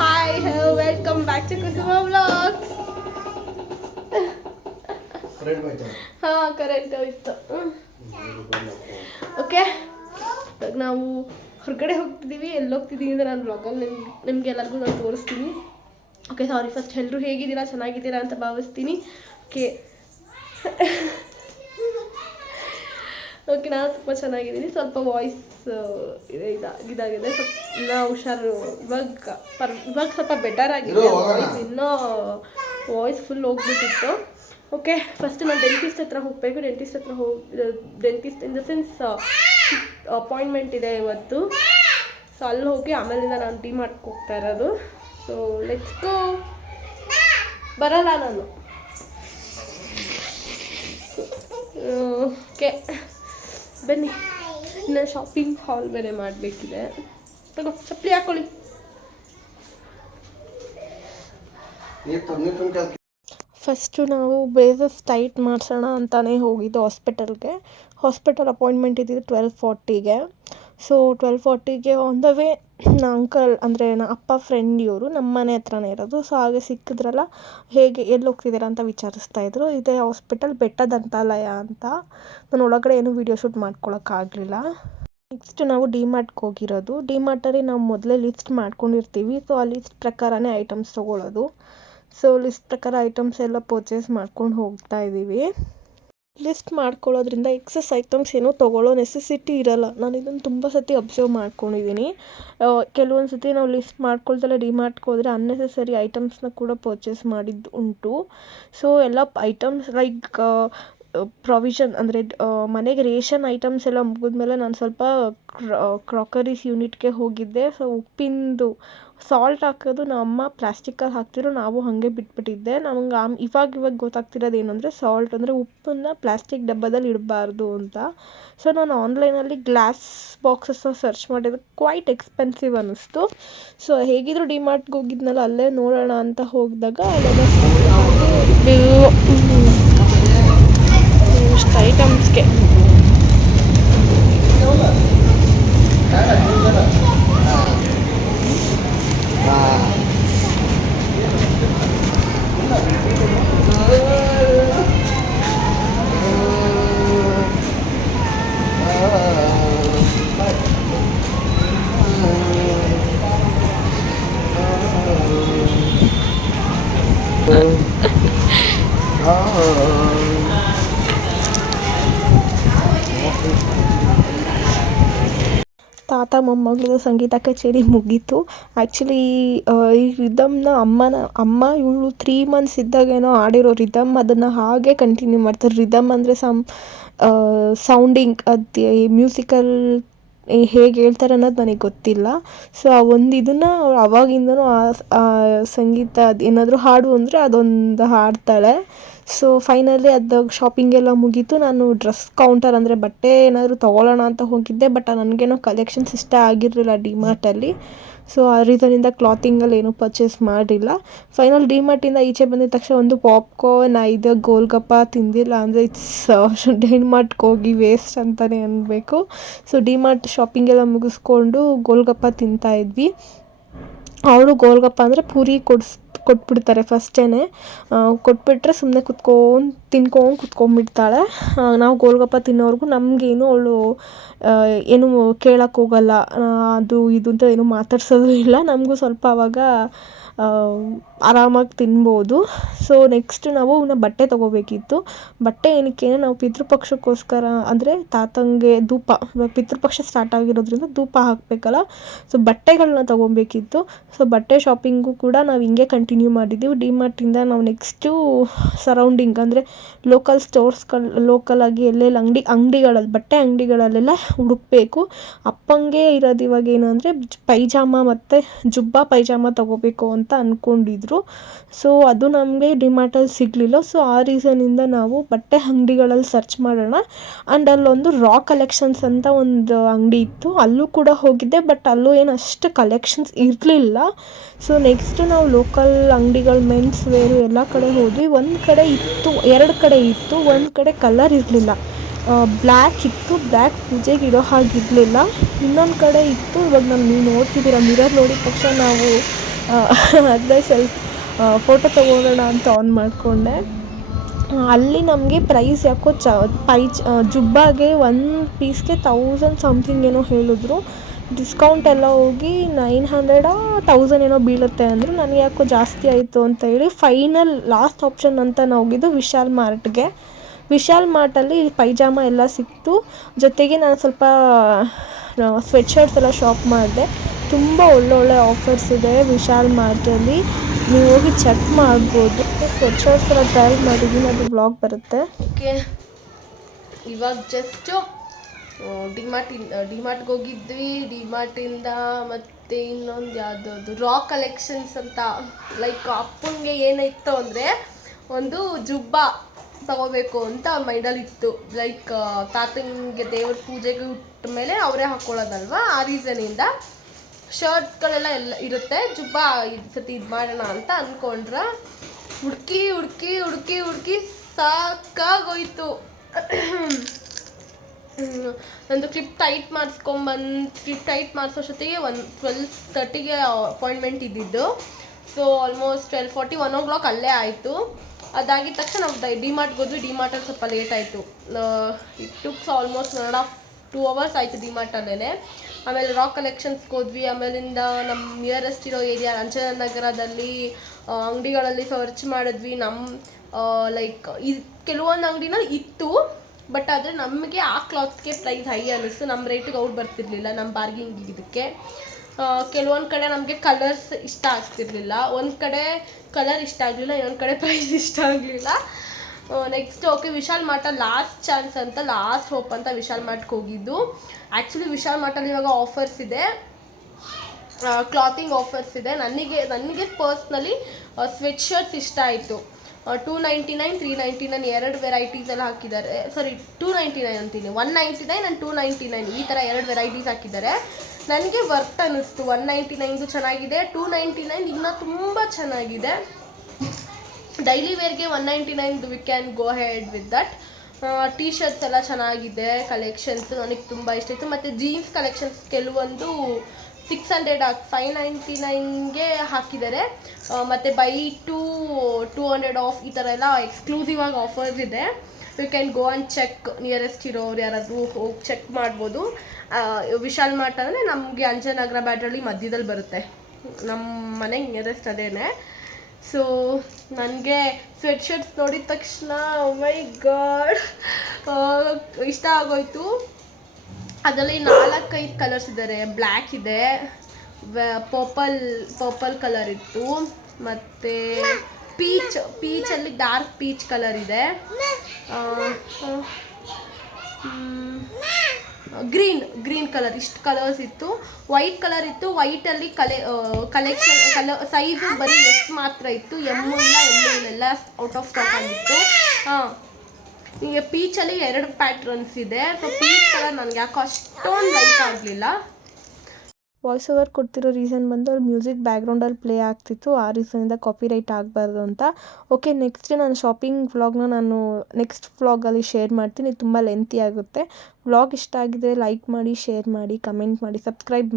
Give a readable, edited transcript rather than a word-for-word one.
Hi hello welcome back to Kusuma vlogs. ಹಾಂ current ಹೋಯ್ತು. Okay, ಇವಾಗ ನಾವು ಹೊರಗಡೆ ಹೋಗ್ತಿದ್ದೀವಿ. ಎಲ್ಲಿ ಹೋಗ್ತಿದ್ದೀವಿ ಅಂದರೆ ನಾನು ವ್ಲಾಗಲ್ಲಿ ನಿಮಗೆ ಎಲ್ಲರಿಗೂ ನಾನು ತೋರಿಸ್ತೀನಿ. ಓಕೆ, ಸಾರಿ, ಫಸ್ಟ್ ಎಲ್ಲರೂ ಹೇಗಿದ್ದೀರಾ, ಚೆನ್ನಾಗಿದ್ದೀರಾ ಅಂತ ಭಾವಿಸ್ತೀನಿ. ಓಕೆ ಓಕೆ, ನಾನು ತುಂಬ ಚೆನ್ನಾಗಿದ್ದೀನಿ. ಸ್ವಲ್ಪ ವಾಯ್ಸ್ ಇದಾಗಿದೆ, ಸ್ವಲ್ಪ ಹುಷಾರು. ಇವಾಗ ಸ್ವಲ್ಪ ಬೆಟರ್ ಆಗಿದೆ ವಾಯ್ಸ್, ಇನ್ನೂ ವಾಯ್ಸ್ ಫುಲ್ ಹೋಗ್ಬಿಟ್ಟಿತ್ತು. ಓಕೆ, ಫಸ್ಟ್ ನಾನು ಡೆಂಟಿಸ್ಟ್ ಹತ್ರ ಹೋಗಬೇಕು. Dentist in the sense appointment ಇದೆ ಇವತ್ತು. ಸೊ ಅಲ್ಲಿ ಹೋಗಿ ಆಮೇಲಿಂದ ನಾನು ಡಿಮಾರ್ಟ್ಗೆ ಹೋಗ್ತಾ ಇರೋದು. So let's go. ಬರಲ್ಲ ನಾನು. ಓಕೆ ಬನ್ನಿ. ಇನ್ನು ಶಾಪಿಂಗ್ ಹಾಲ್ ಬೇರೆ ಮಾಡಬೇಕಿದೆ. ತಗೋ ಚಪ್ಪಲಿ ಹಾಕೊಳ್ಳಿ. ಫಸ್ಟು ನಾವು ಬ್ರೇಸಸ್ ಟೈಟ್ ಮಾಡಿಸೋಣ ಅಂತಲೇ ಹೋಗಿದ್ದು ಹಾಸ್ಪಿಟಲ್ ಅಪಾಯಿಂಟ್ಮೆಂಟ್ ಇದ್ದಿದ್ದು 12:40ಗೆ. ಸೊ 12:40ಗೆ ಆನ್ ದ ವೇ ಅಂಕಲ್ ಅಂದರೆ ಅಪ್ಪ ಫ್ರೆಂಡ್ ಇವರು ನಮ್ಮ ಮನೆ ಹತ್ರನೇ ಇರೋದು. ಸೊ ಹಾಗೆ ಸಿಕ್ಕಿದ್ರಲ್ಲ, ಎಲ್ಲಿ ಹೋಗ್ತಿದ್ದೀರಾ ಅಂತ ವಿಚಾರಿಸ್ತಾಯಿದ್ರು. ಇದೇ ಹಾಸ್ಪಿಟಲ್ ಬೆಟ್ಟದಂತಾಲಯ ಅಂತ. ನಾನು ಒಳಗಡೆ ಏನೂ ವೀಡಿಯೋ ಶೂಟ್ ಮಾಡ್ಕೊಳಕ್ಕಾಗಲಿಲ್ಲ. ನೆಕ್ಸ್ಟ್ ನಾವು ಡಿಮಾರ್ಟ್ಗೆ ಹೋಗಿರೋದು. ಡಿಮಾರ್ಟಲ್ಲಿ ನಾವು ಮೊದಲೇ ಲಿಸ್ಟ್ ಮಾಡ್ಕೊಂಡಿರ್ತೀವಿ. ಸೊ ಆ ಲಿಸ್ಟ್ ಪ್ರಕಾರನೇ ಐಟಮ್ಸ್ ತೊಗೊಳ್ಳೋದು. ಸೊ ಲಿಸ್ಟ್ ಪ್ರಕಾರ ಐಟಮ್ಸ್ ಎಲ್ಲ ಪರ್ಚೇಸ್ ಮಾಡ್ಕೊಂಡು ಹೋಗ್ತಾ ಇದ್ದೀವಿ. ಲಿಸ್ಟ್ ಮಾಡ್ಕೊಳ್ಳೋದ್ರಿಂದ ಎಕ್ಸಸ್ ಐಟಮ್ಸ್ ಏನೋ ತೊಗೊಳ್ಳೋ ನೆಸೆಸಿಟಿ ಇರೋಲ್ಲ. ನಾನು ಇದನ್ನು ತುಂಬ ಸತಿ ಅಬ್ಸರ್ವ್ ಮಾಡ್ಕೊಂಡಿದ್ದೀನಿ. ಕೆಲವೊಂದು ಸತಿ ನಾವು ಲಿಸ್ಟ್ ಮಾಡ್ಕೊಳ್ದಲ್ಲ ಡಿಮಾರ್ಟ್ಗೆ ಹೋದರೆ ಅನ್ನೆಸೆಸರಿ ಐಟಮ್ಸ್ನ ಕೂಡ ಪರ್ಚೇಸ್ ಮಾಡಿದ್ದು ಉಂಟು. ಸೊ ಎಲ್ಲ ಐಟಮ್ಸ್ ಲೈಕ್ ಪ್ರಾವಿಷನ್ ಅಂದರೆ ಮನೆಗೆ ರೇಷನ್ ಐಟಮ್ಸ್ ಎಲ್ಲ ಮುಗಿದ್ಮೇಲೆ ನಾನು ಸ್ವಲ್ಪ ಕ್ರಾಕರೀಸ್ ಯೂನಿಟ್ಗೆ ಹೋಗಿದ್ದೆ. ಸೊ ಉಪ್ಪಿಂದು ಸಾಲ್ಟ್ ಹಾಕೋದು ನಮ್ಮ ಅಮ್ಮ ಪ್ಲಾಸ್ಟಿಕಲ್ಲಿ ಹಾಕ್ತಿರೋ, ನಾವು ಹಾಗೆ ಬಿಟ್ಬಿಟ್ಟಿದ್ದೆ. ನಮ್ಗೆ ಇವಾಗ ಗೊತ್ತಾಗ್ತಿರೋದು ಏನಂದರೆ ಸಾಲ್ಟ್ ಅಂದರೆ ಉಪ್ಪನ್ನು ಪ್ಲಾಸ್ಟಿಕ್ ಡಬ್ಬದಲ್ಲಿ ಇಡಬಾರ್ದು ಅಂತ. ಸೊ ನಾನು ಆನ್ಲೈನಲ್ಲಿ ಗ್ಲಾಸ್ ಬಾಕ್ಸಸ್ನ ಸರ್ಚ್ ಮಾಡಿದ್ರೆ ಕ್ವೈಟ್ ಎಕ್ಸ್ಪೆನ್ಸಿವ್ ಅನ್ನಿಸ್ತು. ಸೊ ಹೇಗಿದ್ರು ಡಿಮಾರ್ಟ್ಗೆ ಹೋಗಿದ್ನಲ್ಲ, ಅಲ್ಲೇ ನೋಡೋಣ ಅಂತ ಹೋಗಿದಾಗ ಇಷ್ಟು ಐಟಮ್ಸ್ಗೆ ತಾತ ಮೊಮ್ಮಗಳು ಸಂಗೀತ ಕಚೇರಿ ಮುಗೀತು. ಆ್ಯಕ್ಚುಲಿ ಈ ರಿದಮ್ನ ಅಮ್ಮ ಇವಳು 3 months ಇದ್ದಾಗೇನೋ ಆಡಿರೋ ರಿದಮ್, ಅದನ್ನು ಹಾಗೆ ಕಂಟಿನ್ಯೂ ಮಾಡ್ತಾರೆ. ರಿದಮ್ ಅಂದರೆ ಸೌಂಡಿಂಗ್, ಅದು ಮ್ಯೂಸಿಕಲ್ ಹೇಗೆ ಹೇಳ್ತಾರೆ ಅನ್ನೋದು ನನಗೆ ಗೊತ್ತಿಲ್ಲ. ಸೊ ಆ ಒಂದು ಇದನ್ನು ಅವಾಗಿಂದನೂ ಆ ಸಂಗೀತ ಅದು ಏನಾದರೂ ಹಾಡು ಅಂದರೆ ಅದೊಂದು ಹಾಡ್ತಾಳೆ. ಸೊ ಫೈನಲಿ ಅದು ಶಾಪಿಂಗ್ ಎಲ್ಲ ಮುಗೀತು. ನಾನು ಡ್ರೆಸ್ ಕೌಂಟರ್ ಅಂದರೆ ಬಟ್ಟೆ ಏನಾದರೂ ತೊಗೊಳ್ಳೋಣ ಅಂತ ಹೋಗಿದ್ದೆ, ಬಟ್ ನನಗೇನೋ ಕಲೆಕ್ಷನ್ಸ್ ಇಷ್ಟ ಆಗಿರಲಿಲ್ಲ ಡಿಮಾರ್ಟಲ್ಲಿ. ಸೊ ಆ ರೀಸನಿಂದ ಕ್ಲಾತಿಂಗಲ್ಲಿ ಏನೂ ಪರ್ಚೇಸ್ ಮಾಡಿಲ್ಲ. ಫೈನಲ್ ಡಿಮಾರ್ಟಿಂದ ಈಚೆ ಬಂದಿದ ತಕ್ಷಣ ಒಂದು ಪಾಪ್ಕಾರ್ನ್, 5 ಗೋಲ್ಗಪ್ಪ ತಿಂದಿಲ್ಲ ಅಂದರೆ ಇಟ್ಸ್ ಡಿಮಾರ್ಟ್ಗೆ ಹೋಗಿ ವೇಸ್ಟ್ ಅಂತಲೇ ಅನ್ನಬೇಕು. ಸೊ ಡಿಮಾರ್ಟ್ ಶಾಪಿಂಗ್ ಎಲ್ಲ ಮುಗಿಸ್ಕೊಂಡು ಗೋಲ್ಗಪ್ಪ ತಿಂತಾಯಿದ್ವಿ. ಅವಳು ಗೋಲ್ಗಪ್ಪ ಅಂದರೆ ಪೂರಿ ಕೊಟ್ಬಿಡ್ತಾರೆ ಫಸ್ಟೇ. ಕೊಟ್ಬಿಟ್ರೆ ಸುಮ್ಮನೆ ತಿನ್ಕೊಂಡು ಕುತ್ಕೊಂಡ್ಬಿಡ್ತಾಳೆ. ನಾವು ಗೋಲ್ಗಪ್ಪ ತಿನ್ನೋವರೆಗೂ ನಮಗೇನು ಅವಳು ಏನು ಕೇಳಕ್ಕೆ ಹೋಗಲ್ಲ, ಅದು ಇದು ಅಂತ ಏನು ಮಾತಾಡ್ಸೋದು ಇಲ್ಲ. ನಮಗೂ ಸ್ವಲ್ಪ ಆವಾಗ ಆರಾಮಾಗಿ ತಿನ್ಬೋದು. ಸೊ ನೆಕ್ಸ್ಟ್ ನಾವು ಬಟ್ಟೆ ತೊಗೋಬೇಕಿತ್ತು. ಬಟ್ಟೆ ಏನಕ್ಕೆ, ನಾವು ಪಿತೃಪಕ್ಷಕ್ಕೋಸ್ಕರ ಅಂದರೆ ತಾತಂಗೆ ಧೂಪ, ಇವಾಗ ಪಿತೃಪಕ್ಷ ಸ್ಟಾರ್ಟ್ ಆಗಿರೋದ್ರಿಂದ ಧೂಪ ಹಾಕಬೇಕಲ್ಲ. ಸೊ ಬಟ್ಟೆಗಳನ್ನ ತೊಗೊಬೇಕಿತ್ತು. ಸೊ ಬಟ್ಟೆ ಶಾಪಿಂಗು ಕೂಡ ನಾವು ಹಿಂಗೆ ಕಂಟಿನ್ಯೂ ಮಾಡಿದ್ದೀವಿ. ಡಿಮಾರ್ಟಿಂದ ನಾವು ನೆಕ್ಸ್ಟು ಸರೌಂಡಿಂಗ್ ಅಂದರೆ ಲೋಕಲ್ ಲೋಕಲಾಗಿ ಎಲ್ಲೆಲ್ಲಿ ಅಂಗಡಿಗಳಲ್ಲಿ ಬಟ್ಟೆ ಅಂಗಡಿಗಳಲ್ಲೆಲ್ಲ ಹುಡುಕಬೇಕು. ಅಪ್ಪಂಗೆ ಇರೋದು ಇವಾಗ ಏನಂದರೆ ಪೈಜಾಮ ಮತ್ತು ಜುಬ್ಬಾ ಪೈಜಾಮ ತೊಗೋಬೇಕು ಅಂತ ಅಂದ್ಕೊಂಡಿದ್ರು. ಸೊ ಅದು ನಮಗೆ ಡಿಮಾರ್ಟಲ್ಲಿ ಸಿಗಲಿಲ್ಲ. ಸೊ ಆ ರೀಸನಿಂದ ನಾವು ಬಟ್ಟೆ ಅಂಗಡಿಗಳಲ್ಲಿ ಸರ್ಚ್ ಮಾಡೋಣ. ಆ್ಯಂಡ್ ಅಲ್ಲೊಂದು ರಾ ಕಲೆಕ್ಷನ್ಸ್ ಅಂತ ಒಂದು ಅಂಗಡಿ ಇತ್ತು, ಅಲ್ಲೂ ಕೂಡ ಹೋಗಿದ್ದೆ. ಬಟ್ ಅಲ್ಲೂ ಏನು ಅಷ್ಟು ಕಲೆಕ್ಷನ್ಸ್ ಇರಲಿಲ್ಲ. ಸೊ ನೆಕ್ಸ್ಟ್ ನಾವು ಲೋಕಲ್ ಅಂಗಡಿಗಳು ಮೆನ್ಸ್ ವೇರು ಎಲ್ಲ ಕಡೆ ಹೋದ್ವಿ. ಒಂದು ಕಡೆ ಇತ್ತು, 2 ಕಡೆ ಇತ್ತು, ಒಂದು ಕಡೆ ಕಲರ್ ಇರಲಿಲ್ಲ. ಬ್ಲ್ಯಾಕ್ ಇತ್ತು, ಬ್ಲ್ಯಾಕ್ ಪೂಜೆಗೆ ಇಡೋ ಹಾಗಿರಲಿಲ್ಲ. ಇನ್ನೊಂದು ಕಡೆ ಇತ್ತು. ಇವಾಗ ನೀವು ನೋಡ್ತಿದ್ದೀರ, ಮಿರರ್ ನೋಡಿದ ತಕ್ಷಣ ನಾವು ಅದೇ ಫೋಟೋ ತೊಗೊಳ್ಳೋಣ ಅಂತ ಆನ್ ಮಾಡಿಕೊಂಡೆ. ಅಲ್ಲಿ ನಮಗೆ ಪ್ರೈಸ್ ಯಾಕೋ ಜುಬ್ಬಾಗೆ ಒಂದು ಪೀಸ್ಗೆ 1000 ಸಮಥಿಂಗ್ ಏನೋ ಹೇಳಿದ್ರು. ಡಿಸ್ಕೌಂಟ್ ಎಲ್ಲ ಹೋಗಿ 900 1000 ಏನೋ ಬೀಳುತ್ತೆ ಅಂದರು. ನನಗೆ ಯಾಕೋ ಜಾಸ್ತಿ ಆಯಿತು ಅಂತ ಹೇಳಿ ಫೈನಲ್ ಲಾಸ್ಟ್ ಆಪ್ಷನ್ ಅಂತ ನಾವು ಹೋಗಿದ್ದು ವಿಶಾಲ್ ಮಾರ್ಟ್ಗೆ. ವಿಶಾಲ್ ಮಾರ್ಟಲ್ಲಿ ಪೈಜಾಮ ಎಲ್ಲ ಸಿಕ್ತು. ಜೊತೆಗೆ ನಾನು ಸ್ವಲ್ಪ ಸ್ವೆಟ್ ಶರ್ಟ್ಸ್ ಎಲ್ಲ ಶಾಪ್ ಮಾಡಿದೆ. ತುಂಬ ಒಳ್ಳೊಳ್ಳೆ ಆಫರ್ಸ್ ಇದೆ ವಿಶಾಲ್ ಮಾರ್ಟಲ್ಲಿ, ನೀವು ಹೋಗಿ ಚೆಕ್ ಮಾಡ್ಬೋದು. ಸ್ವೆಟ್ ಶರ್ಟ್ಸ್ ಎಲ್ಲ ಟ್ರೈ ಮಾಡಿದ್ದೀನಿ, ಅದು ಬ್ಲಾಗ್ ಬರುತ್ತೆ. ಓಕೆ, ಇವಾಗ ಜಸ್ಟು ಡಿಮಾರ್ಟ್ಗೆ ಹೋಗಿದ್ವಿ. ಡಿಮಾರ್ಟಿಂದ ಮತ್ತು ಇನ್ನೊಂದು ಯಾವುದದು ರಾ ಕಲೆಕ್ಷನ್ಸ್ ಅಂತ, ಲೈಕ್ ಅಪ್ಪನಿಗೆ ಏನಿತ್ತು ಅಂದರೆ ಒಂದು ಜುಬ್ಬ ತಗೋಬೇಕು ಅಂತ ಮೈಂಡಲ್ಲಿ ಇತ್ತು. ಲೈಕ್ ತಾತನಿಗೆ ದೇವ್ರ ಪೂಜೆಗೆ ಹುಟ್ಟ ಮೇಲೆ ಅವರೇ ಹಾಕ್ಕೊಳ್ಳೋದಲ್ವ, ಆ ರೀಸನಿಂದ ಶರ್ಟ್ಗಳೆಲ್ಲ ಇರುತ್ತೆ. ಜುಬ್ಬ ಸತಿ ಇದು ಮಾಡೋಣ ಅಂತ ಅಂದ್ಕೊಂಡ್ರೆ ಹುಡುಕಿ ಸಾಕಾಗೋಯ್ತು. ನಂದು ಕ್ಲಿಪ್ ಟೈಟ್ ಮಾಡಿಸೋಷ್ಟೊತ್ತಿಗೆ 12:30ಗೆ ಅಪಾಯಿಂಟ್ಮೆಂಟ್ ಇದ್ದಿದ್ದು. ಸೊ ಆಲ್ಮೋಸ್ಟ್ 12:40 1 o'clock ಅಲ್ಲೇ ಆಯಿತು. ಅದಾಗಿದ ತಕ್ಷಣ ನಾವು ಡಿಮಾರ್ಟ್ಗೆ ಹೋದ್ವಿ. ಡಿಮಾರ್ಟಲ್ಲಿ ಸ್ವಲ್ಪ ಲೇಟ್ ಆಯಿತು. ಇಟ್ ಟುಕ್ಸ್ ಆಲ್ಮೋಸ್ಟ್ 1.5-2 hours ಆಯಿತು ಡಿಮಾರ್ಟಲ್ಲೇ. ಆಮೇಲೆ ರಾಕ್ ಕಲೆಕ್ಷನ್ಸ್ಗೆ ಹೋದ್ವಿ. ಆಮೇಲಿಂದ ನಮ್ಮ ನಿಯರೆಸ್ಟ್ ಇರೋ ಏರಿಯಾ ಅಂಜನಾನಗರದಲ್ಲಿ ಅಂಗಡಿಗಳಲ್ಲಿ ಸರ್ಚ್ ಮಾಡಿದ್ವಿ. ಲೈಕ್ ಕೆಲವೊಂದು ಅಂಗಡಿನಲ್ಲಿ ಇತ್ತು, ಬಟ್ ಆದರೆ ನಮಗೆ ಆ ಕ್ಲಾತ್ಗೆ ಪ್ರೈಸ್ ಹೈ ಅನ್ನಿಸ್ತು. ನಮ್ಮ ರೇಟಿಗೆ ಅವ್ರು ಬರ್ತಿರ್ಲಿಲ್ಲ ನಮ್ಮ ಬಾರ್ಗಿಂಗ್ ಇದಕ್ಕೆ. ಕೆಲವೊಂದು ಕಡೆ ನಮಗೆ ಕಲರ್ಸ್ ಇಷ್ಟ ಆಗ್ತಿರ್ಲಿಲ್ಲ, ಒಂದು ಕಡೆ ಕಲರ್ ಇಷ್ಟ ಆಗಲಿಲ್ಲ, ಇನ್ನೊಂದು ಕಡೆ ಪ್ರೈಸ್ ಇಷ್ಟ ಆಗಲಿಲ್ಲ. ನೆಕ್ಸ್ಟ್ ಓಕೆ, ವಿಶಾಲ್ ಮಾರ್ಟಲ್ಲಿ ಲಾಸ್ಟ್ ಚಾನ್ಸ್ ಅಂತ, ಲಾಸ್ಟ್ ಹೋಪ್ ಅಂತ ವಿಶಾಲ್ ಮಾರ್ಟ್ಗೆ ಹೋಗಿದ್ದು. ಆ್ಯಕ್ಚುಲಿ ವಿಶಾಲ್ ಮಾರ್ಟಲ್ಲಿ ಇವಾಗ ಆಫರ್ಸ್ ಇದೆ, ಕ್ಲಾತಿಂಗ್ ಆಫರ್ಸ್ ಇದೆ. ನನಗೆ ಪರ್ಸ್ನಲಿ ಸ್ವೆಟ್ ಶರ್ಟ್ಸ್ ಇಷ್ಟ ಆಯಿತು. 299 399 ಎರಡು ವೆರೈಟೀಸ್ ಎಲ್ಲ ಹಾಕಿದ್ದಾರೆ. ಸಾರಿ 299 ಅಂತೀನಿ, 199 ಆ್ಯಂಡ್ 299 ಈ ಥರ ಎರಡು ವೆರೈಟೀಸ್ ಹಾಕಿದ್ದಾರೆ. ನನಗೆ ವರ್ತ್ ಅನ್ನಿಸ್ತು. 199 ಚೆನ್ನಾಗಿದೆ, 299 ಇನ್ನೂ ತುಂಬ ಚೆನ್ನಾಗಿದೆ. ಡೈಲಿ ವೇರ್ಗೆ 199 we can go head with that. T shirts ಎಲ್ಲ ಚೆನ್ನಾಗಿದೆ, ಕಲೆಕ್ಷನ್ಸ್ ನನಗೆ ತುಂಬ ಇಷ್ಟ ಆಯಿತು. ಮತ್ತು ಜೀನ್ಸ್ ಕಲೆಕ್ಷನ್ಸ್ ಕೆಲವೊಂದು 600 599ಗೆ ಹಾಕಿದ್ದಾರೆ. ಮತ್ತು ಬೈ 200 ಆಫ್ ಈ ಥರ ಎಲ್ಲ ಎಕ್ಸ್ಕ್ಲೂಸಿವ್ ಆಗಿ ಆಫರ್ಸ್ ಇದೆ. You can go and check, nearest ಇರೋರು ಯಾರಾದರೂ ಹೋಗಿ ಚೆಕ್ ಮಾಡ್ಬೋದು. ವಿಶಾಲ್ ಮಾರ್ಟ್ ಅಂದರೆ ನಮಗೆ ಅಂಜನಾನಗರ ಬ್ಯಾಡ್ರಲ್ಲಿ ಮಧ್ಯದಲ್ಲಿ ಬರುತ್ತೆ, ನಮ್ಮ ಮನೆಗೆ ನಿಯರೆಸ್ಟ್ ಅದೇನೆ. ಸೊ ನನಗೆ ಸ್ವೆಟ್ ಶರ್ಟ್ಸ್ ನೋಡಿದ ತಕ್ಷಣ ಓ ಮೈ ಗಾಡ್ ಇಷ್ಟ ಆಗೋಯ್ತು. ಅದರಲ್ಲಿ 4-5 ಕಲರ್ಸ್ ಇದ್ದಾರೆ. ಬ್ಲ್ಯಾಕ್ ಇದೆ, ಪರ್ಪಲ್ ಕಲರ್ ಇತ್ತು, ಮತ್ತು ಪೀಚಲ್ಲಿ ಡಾರ್ಕ್ ಪೀಚ್ ಕಲರ್ ಇದೆ, ಗ್ರೀನ್ ಕಲರ್, ಇಷ್ಟು ಕಲರ್ಸ್ ಇತ್ತು. ವೈಟ್ ಕಲರ್ ಇತ್ತು. ವೈಟಲ್ಲಿ ಕಲೆಕ್ಷನ್ ಸೈಜು ಬರೀ ಎಸ್ ಮಾತ್ರ ಇತ್ತು, ಎಮ್ಮು ಇಲ್ಲ, ಎಲ್ಲ ಔಟ್ ಆಫ್ ಸ್ಟಾಕ್ ಆಗಿತ್ತು. ಈಗ ಪೀಚಲ್ಲಿ 2 ಪ್ಯಾಟ್ರನ್ಸ್ ಇದೆ. ಸೊ ಪೀಚ್ ಕಲರ್ ನನಗೆ ಯಾಕೋ ಅಷ್ಟೊಂದು ಲೈಕ್ ಆಗಲಿಲ್ಲ. ವಾಯ್ಸ್ ಓವರ್ ಕೊಡ್ತಿರೋ ರೀಸನ್ ಬಂದು ಅವ್ರ ಮ್ಯೂಸಿಕ್ ಬ್ಯಾಕ್ಗ್ರೌಂಡಲ್ಲಿ ಪ್ಲೇ ಆಗ್ತಿತ್ತು, ಆ ರೀಸನಿಂದ ಕಾಪಿರೈಟ್ ಆಗಬಾರ್ದು ಅಂತ. ಓಕೆ, ನೆಕ್ಸ್ಟ್ ನಾನು ಶಾಪಿಂಗ್ ವ್ಲಾಗ್ನ ನಾನು ನೆಕ್ಸ್ಟ್ ವ್ಲಾಗಲ್ಲಿ ಶೇರ್ ಮಾಡ್ತೀನಿ. ತುಂಬ ಲೆಂತಿ ಆಗುತ್ತೆ. ವ್ಲಾಗ್ ಇಷ್ಟ ಆಗಿದ್ರೆ ಲೈಕ್ ಮಾಡಿ, ಶೇರ್ ಮಾಡಿ, ಕಮೆಂಟ್ ಮಾಡಿ, ಸಬ್ಸ್ಕ್ರೈಬ್